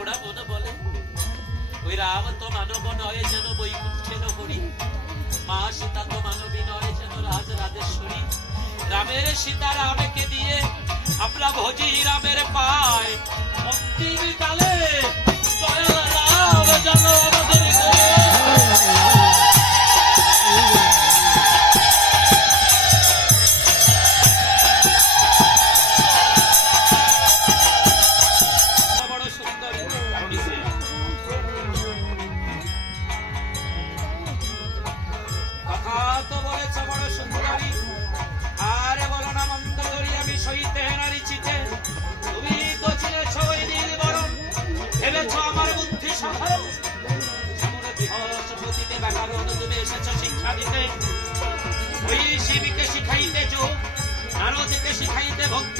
গোড়া মনে বলে, ওই রাম তো মানব নয় যেন বৈকুণ্ঠের হরি। মা সীতা তো মানবী নয় যেন রাজ রাজেশ্বরী। রামের সীতা রামকে দিয়ে শিক্ষা দিতে ওই শিবকে শিখাইতে যোগ নারদকে শিখাইতে ভক্তি